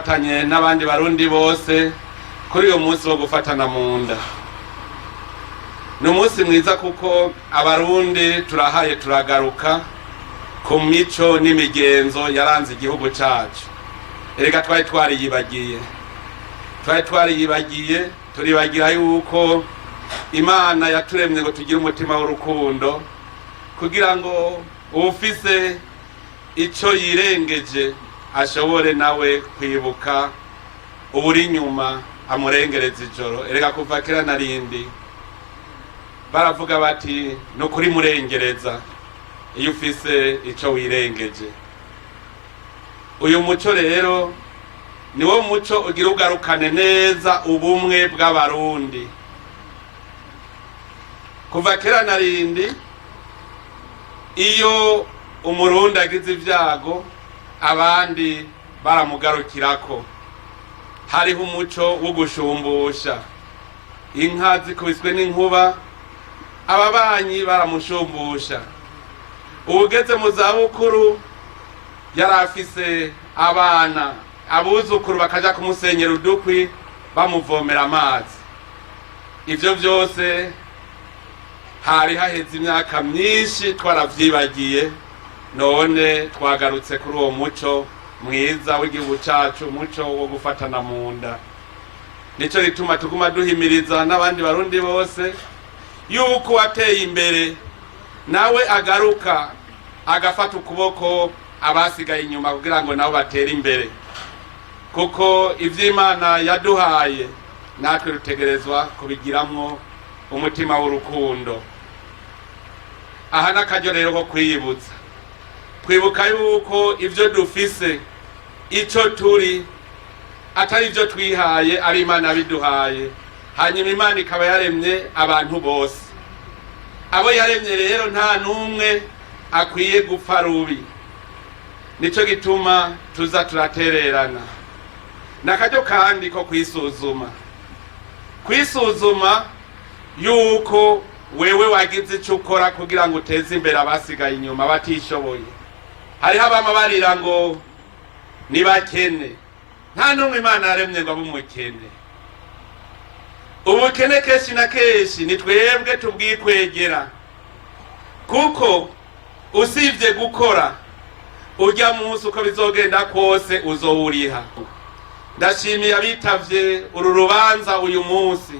nifatanye n'abandi barundi bose kuri uyu munsi wo gufatana mu nda. Ni umunsi mwiza kuko abarundi turahaye turagaruka ku mico n'imigenzo yaranze igihugu cacu. Erega twari twariyibagiye turibagira yuko Imana yaturemye ngo tugire umutima w'urukundo kugira ngo ufise ico yirengeje ashobore nawe kwibuka uburi nyuma amurengereza ijoro. Erega kuva kera narindi baravuga bati no kuri murengereza iyo ufise ico wirengeje. Uyu muco rero niwo muco ugira ugarukane neza ubumwe bw'abarundi. Kuva kera narindi iyo umurundi agize ivyago abandi baramugarukirako. Hariho umuco wo gushumbusha. Inka zikubiswe n'inkuba ababanyi baramushumbusha. Ugeze mu zabukuru yarafise abana abuzukuru bakaja kumusenyera udukwi bamuvomera amazi. Ivyo vyose hari haheze imyaka myinshi twaravyibagiye, none twagarutse kuri uwo muco mwiza w'igihugu cacu, umuco wo gufatana mu nda. Nico gituma tuguma duhimiriza n'abandi barundi bose yuko wateye imbere nawe agaruka agafata ukuboko abasigaye inyuma kugira ngo nabo batere imbere, kuko ivy'Imana yaduhaye natwe rutegerezwa kubigiramwo umutima w'urukundo. Aha n'akaryo rero ko kwiyibutsa, twibuka yuko ivyo dufise ico turi atari ivyo twihaye, ari Imana biduhaye. Hanyuma Imana ikaba yaremye abantu bose. Abo yaremye rero nta numwe akwiye gupfa rubi. Nico gituma tuza turatererana. Nakaryo kandi ko kwisuzuma yuko wewe wagize ico ukora kugira ngo uteze imbere abasigaye inyuma batishoboye. Hariho abamabarira ngo nibakene. Nta numwe Imana yaremye ngo abumukene. Ubukene kenshi na kenshi ni twebwe tubwikwegera, kuko usivye gukora urya munsi uko bizogenda kose uzowuriha. Ndashimiye abitavye uru rubanza uyu munsi.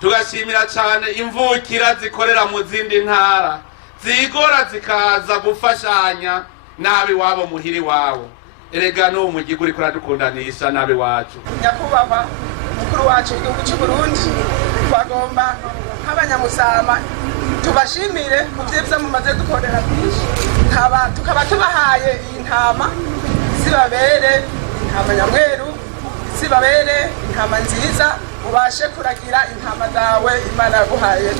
Tugashimira cyane imvukira zikorera mu zindi ntara zigora zikaza gufashanya nabi wabo muhiri wabo. Erega no umugigi uri kuradukundanisha nabi wacu. Nyakubahwa mukuru wacu w'igihugu cy'u Burundi, twagomba nk'abanyamusama tubashimire mu byiza mumaze dukorera byinshi, tukaba tubahaye iyi ntama zibabere intama nyamweru, zibabere intama nziza, ubashe kuragira intama zawe Imana yaguhaye.